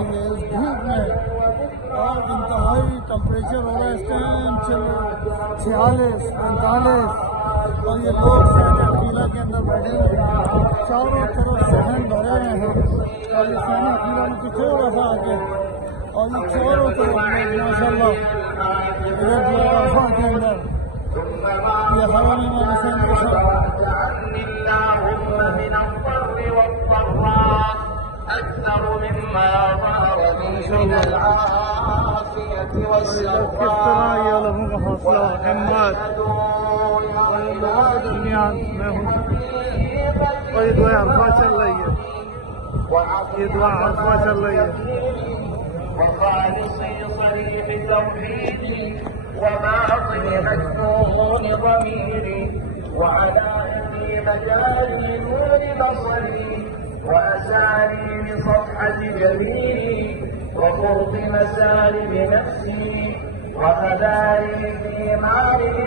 जाएंगे इस धूप में। और इंतहाई टेम्परेचर हो रहा है इस टाइम 46, 45। और ये लोग सहन अकीला के अंदर बैठे हुए हैं, चारों तरफ सहन भरे हैं। और ये सहन अकीला में कुछ हो रहा था आगे, और ये चारों तरफ माशाल्लाह इधर जो आफा के अंदर ये हराम इमाम हुसैन के साथ किस तरह ये लोगों का हौसला हिम्मत दरमियान में हूँ। और ये दुआ अरफा चल रही है, ये दुआ अरफा चल रही है। وباطن مكنون ضميري وعلى مجال نور بصري وأساري بصفحة جميلي وقرب مسالب نفسي وخباري في معرض